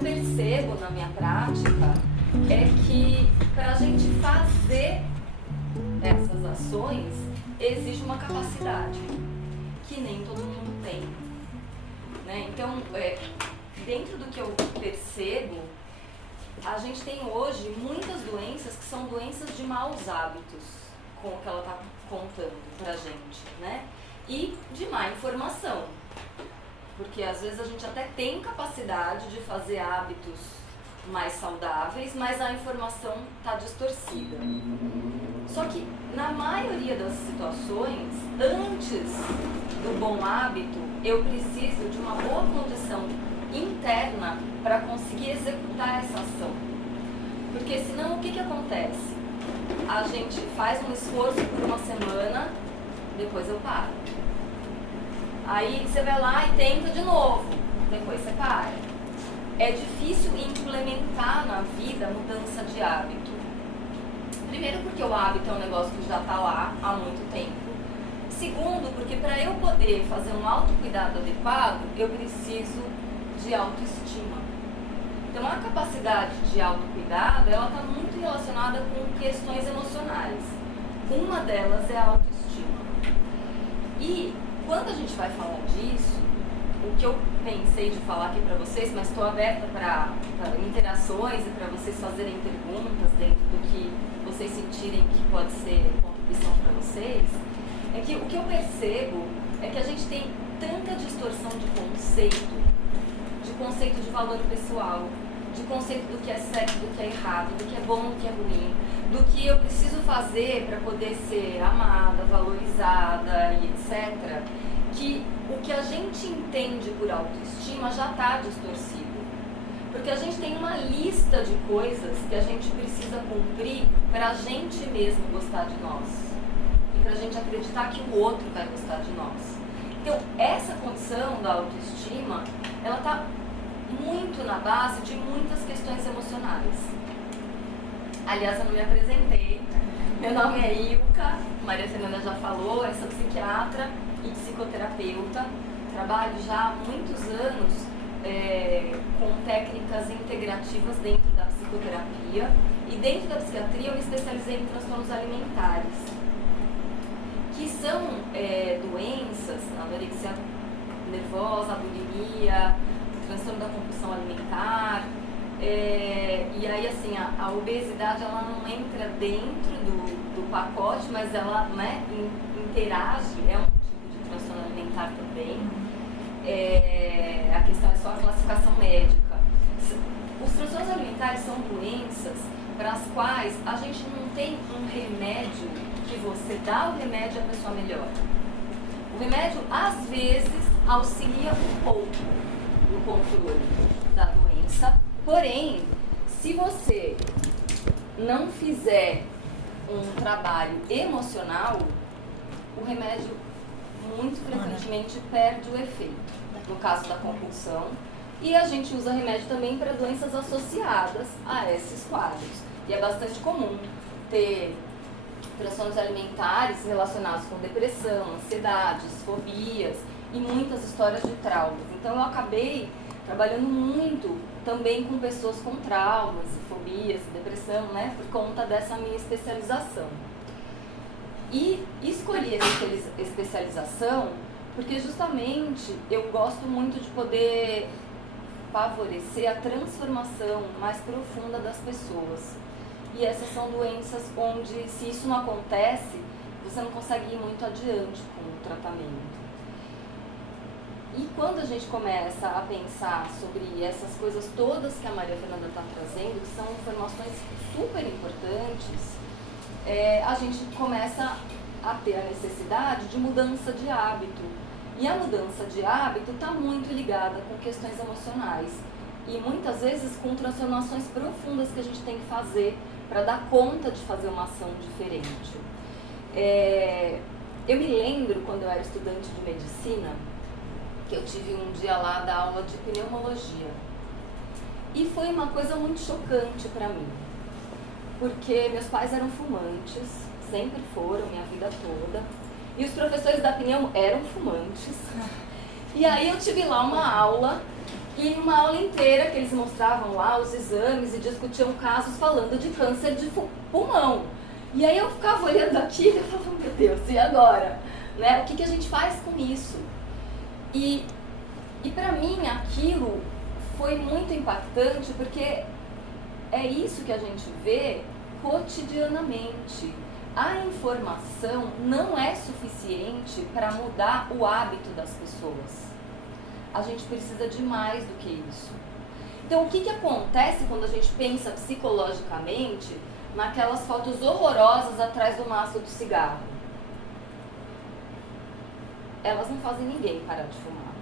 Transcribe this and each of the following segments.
percebo na minha prática é que para a gente fazer essas ações exige uma capacidade que nem todo mundo tem, né? Então, dentro do que eu percebo, a gente tem hoje muitas doenças que são doenças de maus hábitos, com o que ela está contando pra gente, né? E de má informação, porque às vezes a gente até tem capacidade de fazer hábitos mais saudáveis, mas a informação está distorcida. Só que na maioria das situações, antes do bom hábito, eu preciso de uma boa condição interna para conseguir executar essa ação. Porque senão o que acontece? A gente faz um esforço por uma semana, depois eu paro. Aí você vai lá e tenta de novo, depois você para. É difícil implementar na vida a mudança de hábito. Primeiro porque o hábito é um negócio que já está lá há muito tempo. Segundo, porque para eu poder fazer um autocuidado adequado, eu preciso de autoestima. Então a capacidade de autocuidado, ela está muito relacionada com questões emocionais. Uma delas é a autoestima. E quando a gente vai falar disso, o que eu pensei de falar aqui para vocês, mas estou aberta para interações e para vocês fazerem perguntas dentro do que vocês sentirem que pode ser contribuição para vocês, é que o que eu percebo é que a gente tem tanta distorção de conceito de valor pessoal, de conceito do que é certo, do que é errado, do que é bom, do que é ruim, do que eu preciso fazer para poder ser amada, valorizada e etc., que o que a gente entende por autoestima já está distorcido. Porque a gente tem uma lista de coisas que a gente precisa cumprir para a gente mesmo gostar de nós. E para a gente acreditar que o outro vai gostar de nós. Então, essa condição da autoestima, ela está muito na base de muitas questões emocionais. Aliás, eu não me apresentei. Meu nome é Ilka, Maria Fernanda já falou, eu sou psiquiatra e psicoterapeuta. Trabalho já há muitos anos com técnicas integrativas dentro da psicoterapia. E dentro da psiquiatria eu me especializei em transtornos alimentares, que são doenças, anorexia nervosa, bulimia, transtorno da compulsão alimentar, e aí assim, a obesidade ela não entra dentro do pacote, mas ela, né, interage, é um tipo de transtorno alimentar também. A questão é só a classificação médica. Os transtornos alimentares são doenças para as quais a gente não tem um remédio que você dá o remédio e a pessoa melhora. O remédio, às vezes, auxilia um pouco no controle da doença, porém, se você não fizer um trabalho emocional, o remédio muito frequentemente perde o efeito, no caso da compulsão, e a gente usa remédio também para doenças associadas a esses quadros. E é bastante comum ter transtornos alimentares relacionados com depressão, ansiedades, fobias e muitas histórias de traumas. Então eu acabei trabalhando muito também com pessoas com traumas, fobias, depressão, né, por conta dessa minha especialização. E escolhi essa especialização porque justamente eu gosto muito de poder favorecer a transformação mais profunda das pessoas. E essas são doenças onde, se isso não acontece, você não consegue ir muito adiante com o tratamento. E quando a gente começa a pensar sobre essas coisas todas que a Maria Fernanda está trazendo, que são informações super importantes, a gente começa a ter a necessidade de mudança de hábito. E a mudança de hábito está muito ligada com questões emocionais. E muitas vezes com transformações profundas que a gente tem que fazer para dar conta de fazer uma ação diferente. Eu me lembro, quando eu era estudante de medicina, que eu tive um dia lá da aula de pneumologia. E foi uma coisa muito chocante para mim, porque meus pais eram fumantes, sempre foram, minha vida toda, e os professores da pneu eram fumantes. E aí eu tive lá uma aula E uma aula inteira que eles mostravam lá os exames e discutiam casos falando de câncer de pulmão. E aí eu ficava olhando aquilo e eu falava, meu Deus, e agora? Né? O que a gente faz com isso? E para mim aquilo foi muito impactante, porque é isso que a gente vê cotidianamente. A informação não é suficiente para mudar o hábito das pessoas. A gente precisa de mais do que isso. Então, o que acontece quando a gente pensa psicologicamente naquelas fotos horrorosas atrás do maço de cigarro? Elas não fazem ninguém parar de fumar.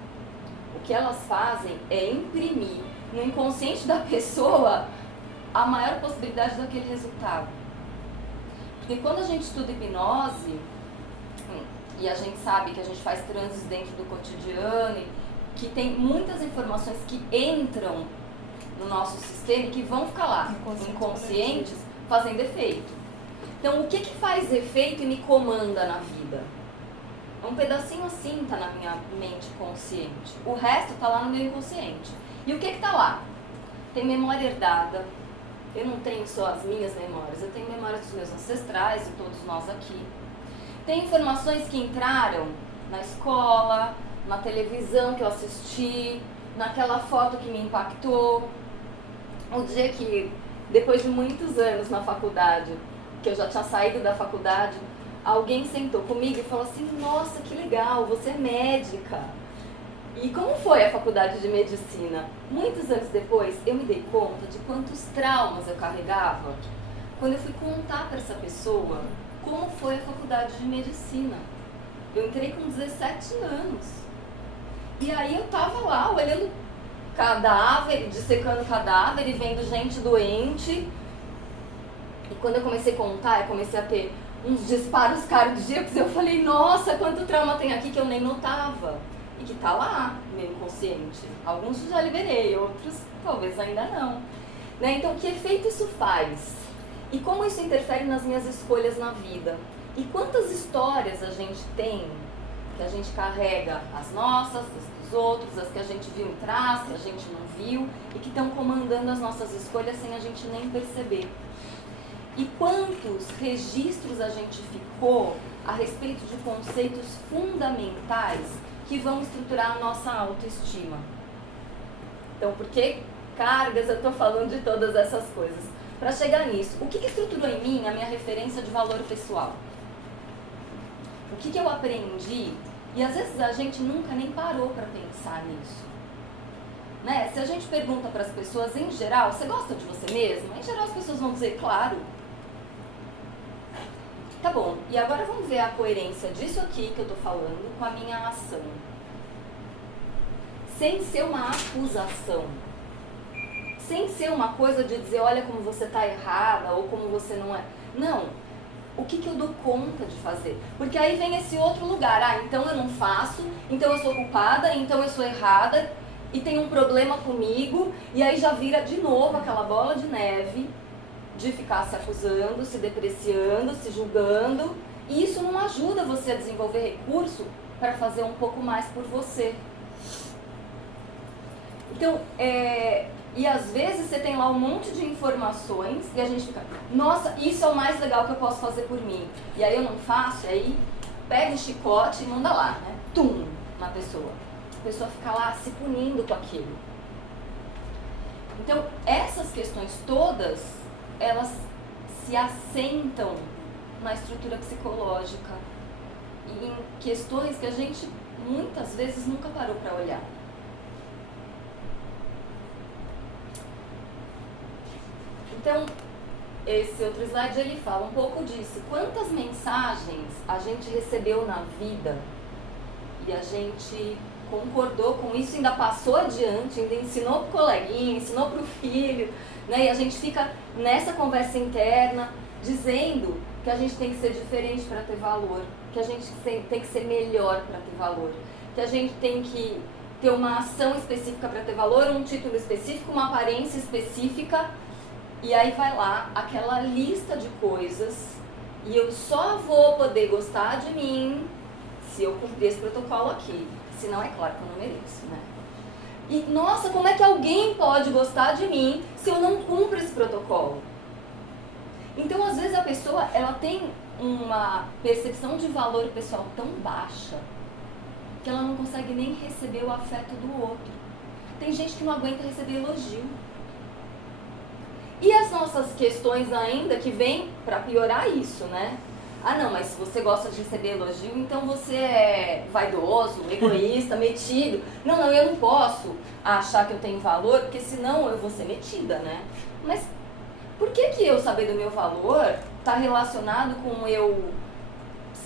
O que elas fazem é imprimir no inconsciente da pessoa a maior possibilidade daquele resultado. Porque quando a gente estuda hipnose, e a gente sabe que a gente faz transes dentro do cotidiano, que tem muitas informações que entram no nosso sistema e que vão ficar lá, inconscientes, fazendo efeito. Então, o que faz efeito e me comanda na vida? Um pedacinho assim está na minha mente consciente. O resto está lá no meu inconsciente. E o que está lá? Tem memória herdada. Eu não tenho só as minhas memórias, eu tenho memórias dos meus ancestrais e todos nós aqui. Tem informações que entraram na escola, na televisão que eu assisti, naquela foto que me impactou. Um dia que, depois de muitos anos na faculdade, que eu já tinha saído da faculdade, alguém sentou comigo e falou assim, nossa, que legal, você é médica. E como foi a faculdade de medicina? Muitos anos depois, eu me dei conta de quantos traumas eu carregava quando eu fui contar para essa pessoa como foi a faculdade de medicina. Eu entrei com 17 anos. E aí eu tava lá olhando cadáver, dissecando cadáver e vendo gente doente. E quando eu comecei a contar, eu comecei a ter uns disparos cardíacos. Eu falei, nossa, quanto trauma tem aqui que eu nem notava. E que tá lá, meu inconsciente. Alguns já liberei, outros talvez ainda não. Né? Então, que efeito isso faz? E como isso interfere nas minhas escolhas na vida? E quantas histórias a gente tem, que a gente carrega, as nossas, as dos outros, as que a gente viu em trás, que a gente não viu, e que estão comandando as nossas escolhas sem a gente nem perceber. E quantos registros a gente ficou a respeito de conceitos fundamentais que vão estruturar a nossa autoestima. Então, por que cargas eu estou falando de todas essas coisas? Para chegar nisso, o que estruturou em mim a minha referência de valor pessoal? O que eu aprendi? E às vezes a gente nunca nem parou para pensar nisso. Né? Se a gente pergunta para as pessoas, em geral, você gosta de você mesmo? Em geral as pessoas vão dizer, claro. Tá bom, e agora vamos ver a coerência disso aqui que eu tô falando com a minha ação. Sem ser uma acusação. Sem ser uma coisa de dizer, olha como você tá errada ou como você não é. Não, o que eu dou conta de fazer? Porque aí vem esse outro lugar, então eu não faço, então eu sou culpada, então eu sou errada e tem um problema comigo, e aí já vira de novo aquela bola de neve de ficar se acusando, se depreciando, se julgando, e isso não ajuda você a desenvolver recurso para fazer um pouco mais por você. Então, e às vezes você tem lá um monte de informações e a gente fica, nossa, isso é o mais legal que eu posso fazer por mim. E aí eu não faço, e aí pega o chicote e manda lá, né? Tum, na pessoa. A pessoa fica lá se punindo com aquilo. Então, essas questões todas, elas se assentam na estrutura psicológica e em questões que a gente muitas vezes nunca parou para olhar. Então, esse outro slide ele fala um pouco disso. Quantas mensagens a gente recebeu na vida e a gente concordou com isso, ainda passou adiante, ainda ensinou pro coleguinha, ensinou pro filho, né? E a gente fica nessa conversa interna dizendo que a gente tem que ser diferente para ter valor, que a gente tem que ser melhor para ter valor, que a gente tem que ter uma ação específica para ter valor, um título específico, uma aparência específica, e aí vai lá aquela lista de coisas, e eu só vou poder gostar de mim se eu cumprir esse protocolo aqui. Senão é claro que eu não mereço, né? E, nossa, como é que alguém pode gostar de mim se eu não cumpro esse protocolo? Então, às vezes, a pessoa ela tem uma percepção de valor pessoal tão baixa que ela não consegue nem receber o afeto do outro. Tem gente que não aguenta receber elogio. E as nossas questões ainda que vêm para piorar isso, né? Ah, não, mas se você gosta de receber elogio, então você é vaidoso, egoísta, metido. Não, eu não posso achar que eu tenho valor, porque senão eu vou ser metida, né? Mas por que eu saber do meu valor está relacionado com eu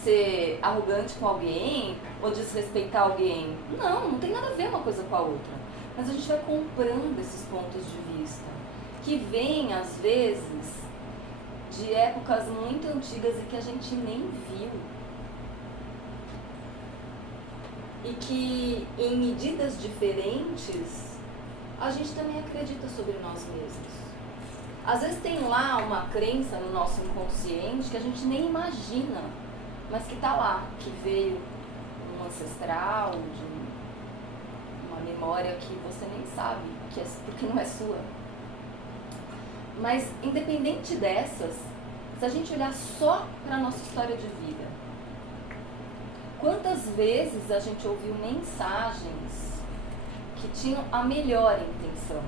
ser arrogante com alguém ou desrespeitar alguém? Não tem nada a ver uma coisa com a outra. Mas a gente vai comprando esses pontos de vista, que vêm, às vezes, de épocas muito antigas e que a gente nem viu. E que, em medidas diferentes, a gente também acredita sobre nós mesmos. Às vezes tem lá uma crença no nosso inconsciente que a gente nem imagina, mas que está lá, que veio um ancestral, de uma memória que você nem sabe, porque não é sua. Mas, independente dessas, se a gente olhar só para a nossa história de vida, quantas vezes a gente ouviu mensagens que tinham a melhor intenção,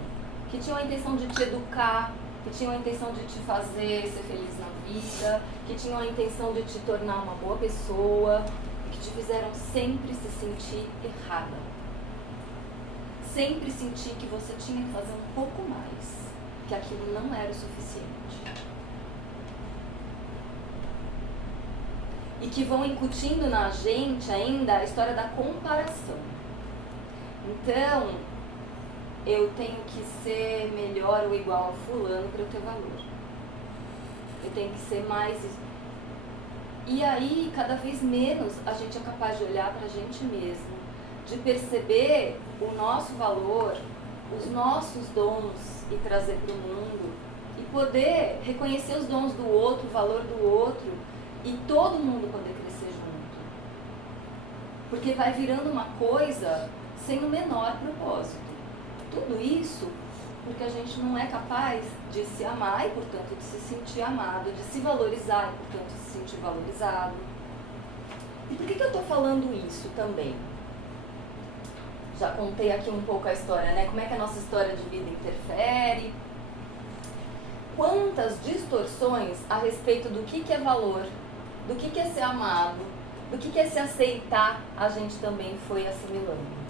que tinham a intenção de te educar, que tinham a intenção de te fazer ser feliz na vida, que tinham a intenção de te tornar uma boa pessoa, que te fizeram sempre se sentir errada. Sempre sentir que você tinha que fazer um pouco mais, que aquilo não era o suficiente. E que vão incutindo na gente ainda a história da comparação. Então, eu tenho que ser melhor ou igual a fulano para eu ter valor. Eu tenho que ser mais... E aí, cada vez menos, a gente é capaz de olhar para a gente mesmo, de perceber o nosso valor, os nossos dons e trazer para o mundo, e poder reconhecer os dons do outro, o valor do outro, e todo mundo poder crescer junto. Porque vai virando uma coisa sem o menor propósito. Tudo isso porque a gente não é capaz de se amar e, portanto, de se sentir amado, de se valorizar e, portanto, de se sentir valorizado. E por que eu estou falando isso também? Já contei aqui um pouco a história, né? Como é que a nossa história de vida interfere. Quantas distorções a respeito do que é valor, do que é ser amado, do que é se aceitar, a gente também foi assimilando.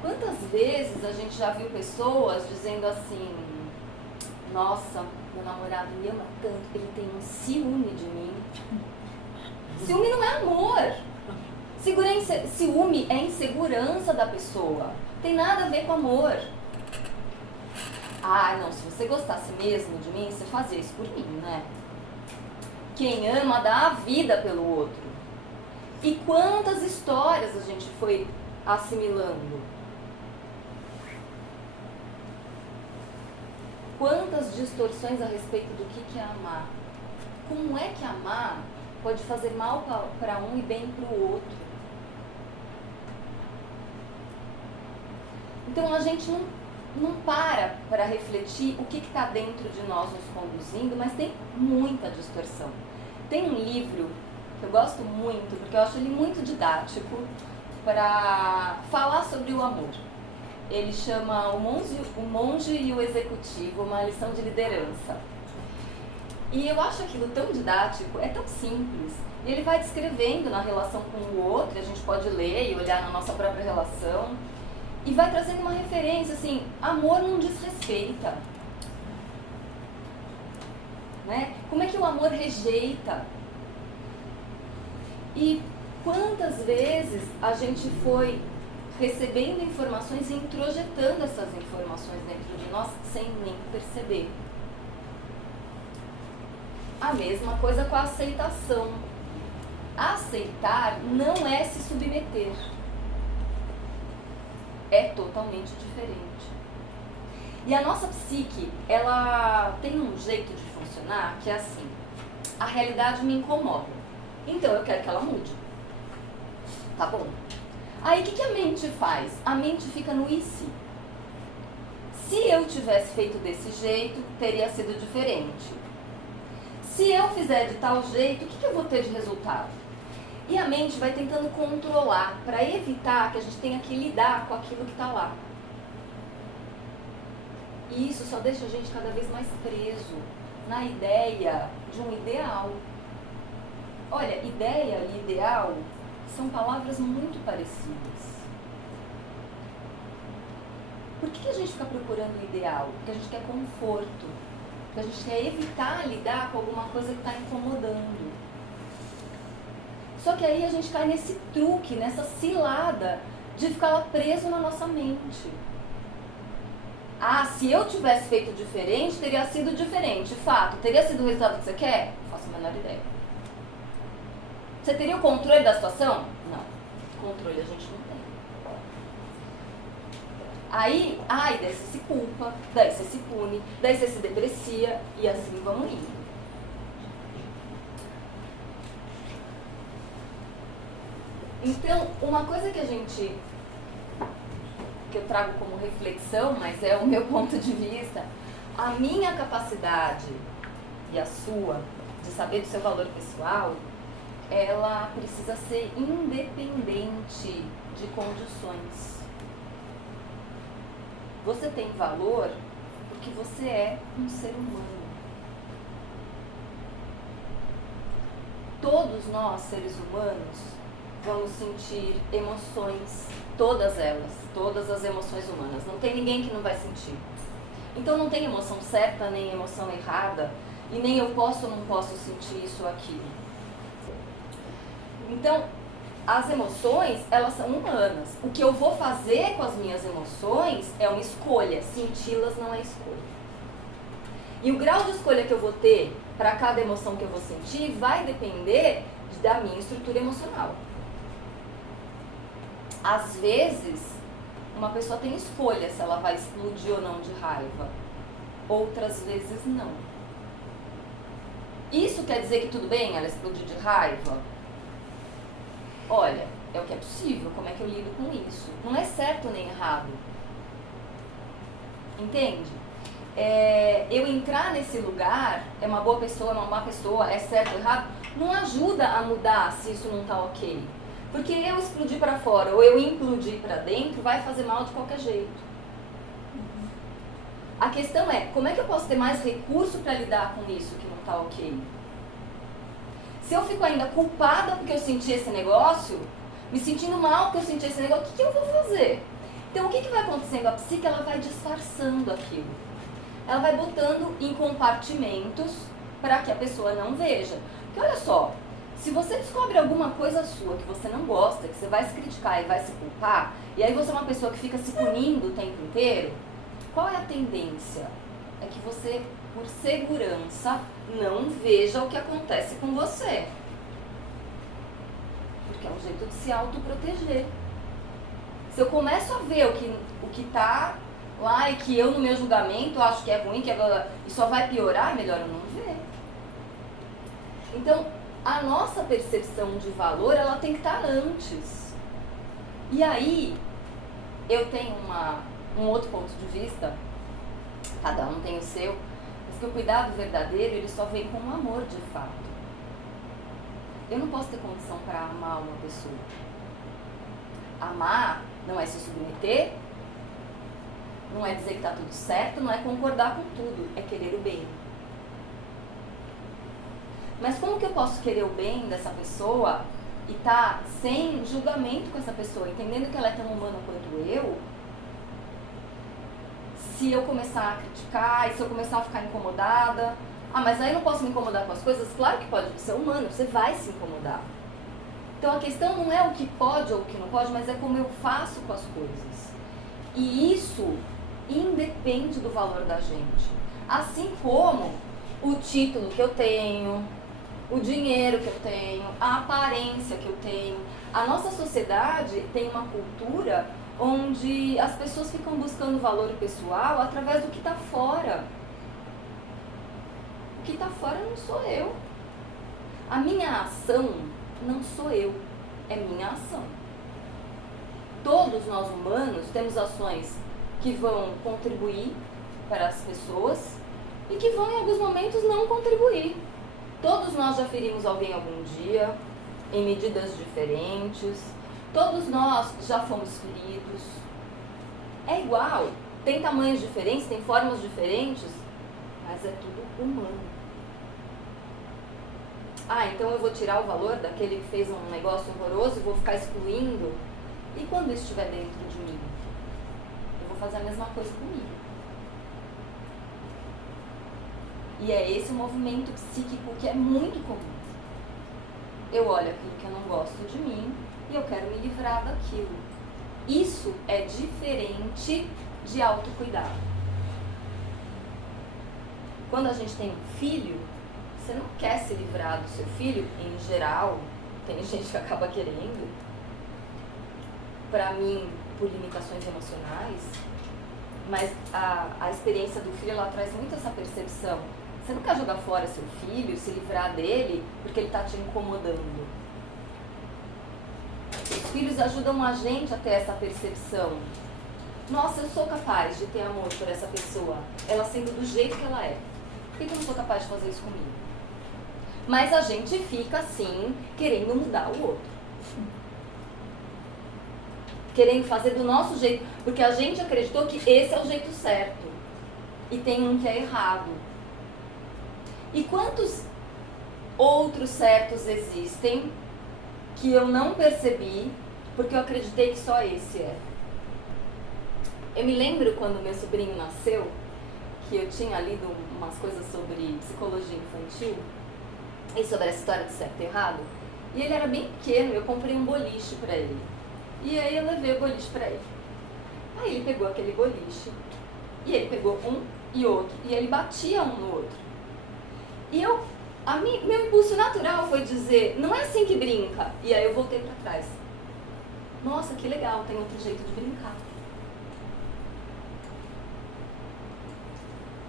Quantas vezes a gente já viu pessoas dizendo assim: nossa, meu namorado me ama tanto, ele tem um ciúme de mim. Ciúme não é amor. Ciúme é insegurança da pessoa. Tem nada a ver com amor. Ah, não, se você gostasse mesmo de mim, você fazia isso por mim, né? Quem ama dá a vida pelo outro. E quantas histórias a gente foi assimilando? Quantas distorções a respeito do que é amar? Como é que amar pode fazer mal para um e bem para o outro? Então a gente não para refletir o que está dentro de nós nos conduzindo, mas tem muita distorção. Tem um livro que eu gosto muito, porque eu acho ele muito didático para falar sobre o amor. Ele chama O Monge e o Executivo, uma lição de liderança. E eu acho aquilo tão didático, é tão simples. E ele vai descrevendo na relação com o outro, a gente pode ler e olhar na nossa própria relação. E vai trazendo uma referência, assim, amor não desrespeita. Né? Como é que o amor rejeita? E quantas vezes a gente foi recebendo informações e introjetando essas informações dentro de nós sem nem perceber. A mesma coisa com a aceitação. Aceitar não é se submeter. É totalmente diferente. E a nossa psique, ela tem um jeito de funcionar que é assim: a realidade me incomoda, então eu quero que ela mude. Tá bom. Aí o que a mente faz? A mente fica no e se. Se eu tivesse feito desse jeito, teria sido diferente. Se eu fizer de tal jeito, o que eu vou ter de resultado? E a mente vai tentando controlar para evitar que a gente tenha que lidar com aquilo que está lá. E isso só deixa a gente cada vez mais preso na ideia de um ideal. Olha, ideia e ideal são palavras muito parecidas. Por que a gente fica procurando o ideal? Porque a gente quer conforto. Porque a gente quer evitar lidar com alguma coisa que está incomodando. Só que aí a gente cai nesse truque, nessa cilada de ficar lá preso na nossa mente. Ah, se eu tivesse feito diferente, teria sido diferente. Fato, teria sido o resultado que você quer? Não faço a menor ideia. Você teria o controle da situação? Não. Controle a gente não tem. Aí, daí você se culpa, daí você se pune, daí você se deprecia e assim vamos indo. Então, uma coisa que eu trago como reflexão, mas é o meu ponto de vista, a minha capacidade e a sua de saber do seu valor pessoal, ela precisa ser independente de condições. Você tem valor porque você é um ser humano. Todos nós, seres humanos, vamos sentir emoções, todas elas, todas as emoções humanas. Não tem ninguém que não vai sentir. Então não tem emoção certa, nem emoção errada, e nem eu posso ou não posso sentir isso ou aquilo. Então, as emoções, elas são humanas. O que eu vou fazer com as minhas emoções é uma escolha. Senti-las não é escolha. E o grau de escolha que eu vou ter para cada emoção que eu vou sentir vai depender da minha estrutura emocional. Às vezes, uma pessoa tem escolha se ela vai explodir ou não de raiva. Outras vezes, não. Isso quer dizer que tudo bem ela explodir de raiva? Olha, é o que é possível, como é que eu lido com isso? Não é certo nem errado. Entende? Eu entrar nesse lugar, é uma boa pessoa, é uma má pessoa, é certo ou errado, não ajuda a mudar se isso não tá ok. Porque eu explodir para fora ou eu implodir para dentro vai fazer mal de qualquer jeito. A questão é, como é que eu posso ter mais recurso para lidar com isso que não tá ok? Se eu fico ainda culpada porque eu senti esse negócio, me sentindo mal porque eu senti esse negócio, o que eu vou fazer? Então, o que vai acontecendo? A psique, ela vai disfarçando aquilo. Ela vai botando em compartimentos para que a pessoa não veja. Porque olha só, se você descobre alguma coisa sua que você não gosta, que você vai se criticar e vai se culpar, e aí você é uma pessoa que fica se punindo o tempo inteiro, qual é a tendência? É que você, por segurança, não veja o que acontece com você. Porque é um jeito de se autoproteger. Se eu começo a ver o que tá lá e que eu, no meu julgamento, acho que é ruim, e só vai piorar, é melhor eu não ver. Então, a nossa percepção de valor, ela tem que estar antes. E aí, eu tenho um outro ponto de vista, cada um tem o seu, mas que o cuidado verdadeiro, ele só vem com o amor de fato. Eu não posso ter condição para amar uma pessoa. Amar não é se submeter, não é dizer que está tudo certo, não é concordar com tudo, é querer o bem. Mas como que eu posso querer o bem dessa pessoa e estar sem julgamento com essa pessoa, entendendo que ela é tão humana quanto eu, se eu começar a criticar e se eu começar a ficar incomodada? Ah, mas aí eu não posso me incomodar com as coisas? Claro que pode, você é humano, você vai se incomodar. Então a questão não é o que pode ou o que não pode, mas é como eu faço com as coisas. E isso independe do valor da gente. Assim como o título que eu tenho, o dinheiro que eu tenho, a aparência que eu tenho. A nossa sociedade tem uma cultura onde as pessoas ficam buscando valor pessoal através do que está fora. O que está fora não sou eu. A minha ação não sou eu, é minha ação. todos nós humanos temos ações que vão contribuir para as pessoas e que vão em alguns momentos não contribuir. Todos nós já ferimos alguém algum dia, em medidas diferentes, todos nós já fomos feridos. É igual, tem tamanhos diferentes, tem formas diferentes, mas é tudo humano. Ah, então eu vou tirar o valor daquele que fez um negócio horroroso e vou ficar excluindo? E quando isso estiver dentro de mim? Eu vou fazer a mesma coisa comigo. E é esse o movimento psíquico que é muito comum. Eu olho aquilo que eu não gosto de mim e eu quero me livrar daquilo. Isso é diferente de autocuidado. Quando a gente tem um filho, você não quer se livrar do seu filho, em geral, tem gente que acaba querendo. Para mim, por limitações emocionais, mas a experiência do filho, ela traz muito essa percepção. Você não quer jogar fora seu filho, se livrar dele, porque ele está te incomodando. Os filhos ajudam a gente a ter essa percepção. Nossa, eu sou capaz de ter amor por essa pessoa, ela sendo do jeito que ela é. Por que eu não sou capaz de fazer isso comigo? Mas a gente fica assim, querendo mudar o outro. Querendo fazer do nosso jeito, porque a gente acreditou que esse é o jeito certo. E tem um que é errado. E quantos outros certos existem que eu não percebi, porque eu acreditei que só esse é? Eu me lembro quando meu sobrinho nasceu, que eu tinha lido umas coisas sobre psicologia infantil, e sobre essa história de certo e errado, e ele era bem pequeno, eu comprei um boliche pra ele. E aí eu levei o boliche pra ele. Aí ele pegou aquele boliche, e ele pegou um e outro, e ele batia um no outro. E meu impulso natural foi dizer, não é assim que brinca. E aí eu voltei pra trás. Nossa, que legal, tem outro jeito de brincar.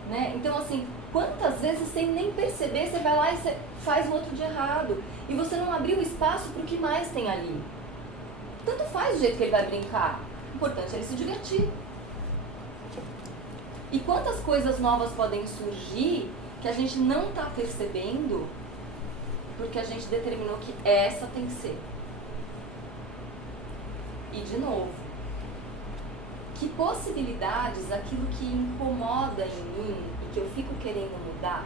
Né? Então assim, quantas vezes sem nem perceber, você vai lá e você faz o outro de errado. E você não abriu espaço para o que mais tem ali. Tanto faz o jeito que ele vai brincar. O importante é ele se divertir. E quantas coisas novas podem surgir que a gente não está percebendo porque a gente determinou que essa tem que ser. E de novo, que possibilidades aquilo que incomoda em mim e que eu fico querendo mudar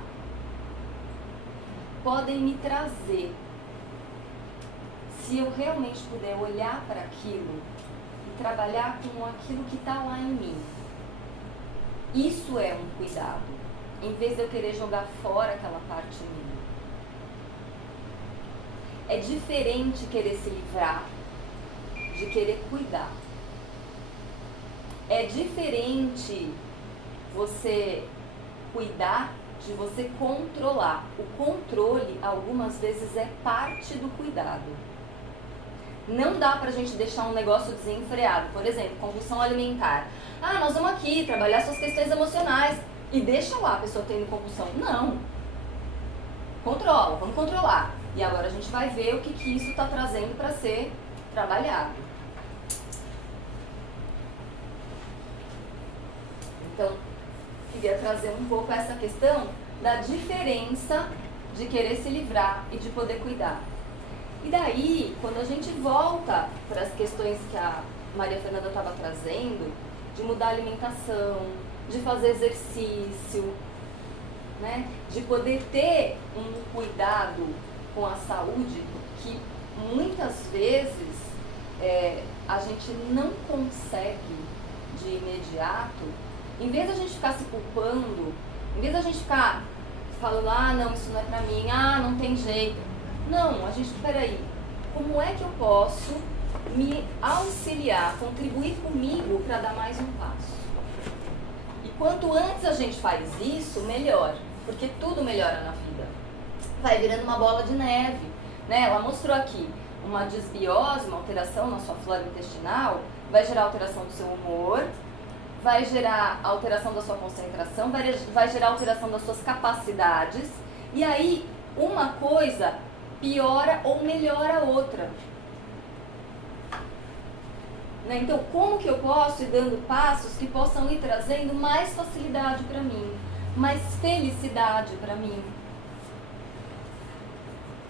podem me trazer, se eu realmente puder olhar para aquilo e trabalhar com aquilo que está lá em mim. Isso é um cuidado, em vez de eu querer jogar fora aquela parte minha. É diferente querer se livrar de querer cuidar. É diferente você cuidar de você controlar. O controle, algumas vezes, é parte do cuidado. Não dá pra gente deixar um negócio desenfreado. Por exemplo, compulsão alimentar. Ah, nós vamos aqui trabalhar suas questões emocionais. E deixa lá a pessoa tendo compulsão. Não. Controla, vamos controlar. E agora a gente vai ver o que isso está trazendo para ser trabalhado. Então, queria trazer um pouco essa questão da diferença de querer se livrar e de poder cuidar. E daí, quando a gente volta para as questões que a Maria Fernanda estava trazendo, de mudar a alimentação, de fazer exercício, né? De poder ter um cuidado com a saúde que muitas vezes a gente não consegue de imediato. Em vez da gente ficar se culpando, em vez da gente ficar falando, ah, não, isso não é pra mim, ah, não tem jeito. Não, a gente, peraí, como é que eu posso me auxiliar, contribuir comigo para dar mais um passo? E quanto antes a gente faz isso, melhor, porque tudo melhora na vida. Vai virando uma bola de neve, né? Ela mostrou aqui uma desbiose, uma alteração na sua flora intestinal, vai gerar alteração do seu humor, vai gerar alteração da sua concentração, vai gerar alteração das suas capacidades, e aí uma coisa piora ou melhora a outra. Né? Então, como que eu posso ir dando passos que possam ir trazendo mais facilidade para mim, mais felicidade para mim?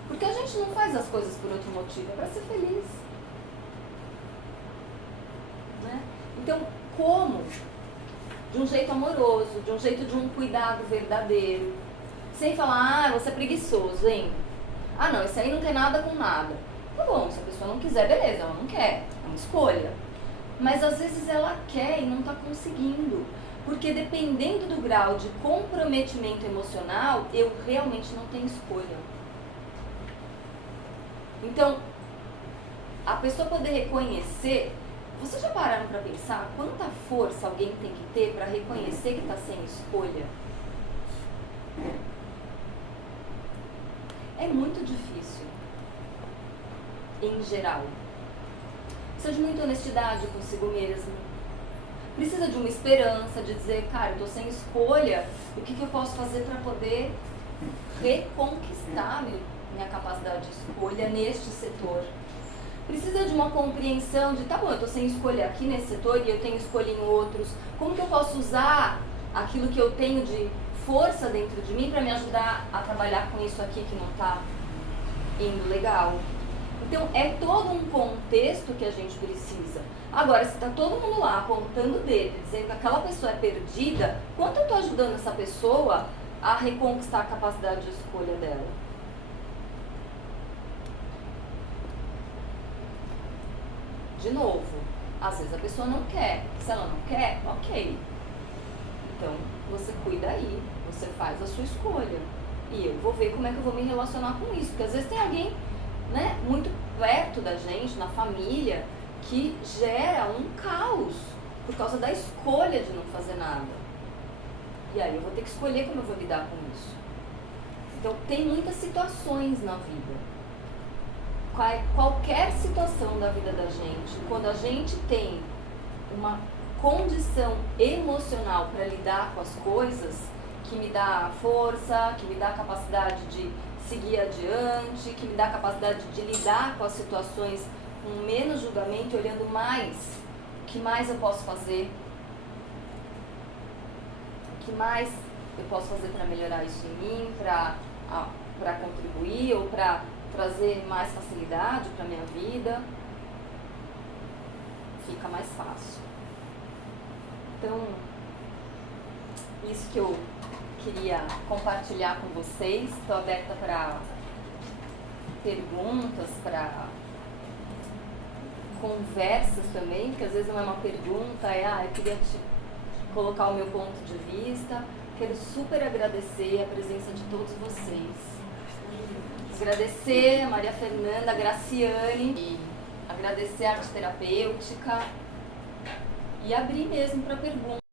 Porque a gente não faz as coisas por outro motivo, é para ser feliz. Né? Então, como? De um jeito amoroso, de um jeito de um cuidado verdadeiro. Sem falar, você é preguiçoso, hein? Não, isso aí não tem nada com nada. Tá bom, se a pessoa não quiser, beleza, ela não quer, é uma escolha. Mas às vezes ela quer e não está conseguindo. Porque dependendo do grau de comprometimento emocional, eu realmente não tenho escolha. Então, a pessoa poder reconhecer, vocês já pararam para pensar quanta força alguém tem que ter para reconhecer que está sem escolha? É muito difícil, em geral. Precisa de muita honestidade consigo mesmo. Precisa de uma esperança, de dizer, cara, eu tô sem escolha, o que eu posso fazer para poder reconquistar minha capacidade de escolha neste setor? Precisa de uma compreensão de, tá bom, eu tô sem escolha aqui nesse setor e eu tenho escolha em outros. Como que eu posso usar aquilo que eu tenho de força dentro de mim para me ajudar a trabalhar com isso aqui que não tá indo legal? Então, é todo um contexto que a gente precisa. Agora, se está todo mundo lá apontando o dedo, dizendo que aquela pessoa é perdida, quanto eu estou ajudando essa pessoa a reconquistar a capacidade de escolha dela? De novo, às vezes a pessoa não quer. Se ela não quer, ok. Então, você cuida aí, você faz a sua escolha. E eu vou ver como é que eu vou me relacionar com isso. Porque às vezes tem alguém, né, muito perto da gente, na família, que gera um caos por causa da escolha de não fazer nada. E aí eu vou ter que escolher como eu vou lidar com isso. Então tem muitas situações na vida. Qualquer situação da vida da gente, quando a gente tem uma condição emocional para lidar com as coisas, que me dá força, que me dá capacidade de seguir adiante, que me dá a capacidade de lidar com as situações com menos julgamento, olhando mais o que mais eu posso fazer, o que mais eu posso fazer para melhorar isso em mim, para contribuir ou para trazer mais facilidade para a minha vida, fica mais fácil. Então, isso que eu queria compartilhar com vocês. Estou aberta para perguntas, para conversas também, porque às vezes não é uma pergunta, eu queria te colocar o meu ponto de vista. Quero super agradecer a presença de todos vocês. Agradecer a Maria Fernanda, a Graciane, e agradecer a arte terapêutica e abrir mesmo para perguntas.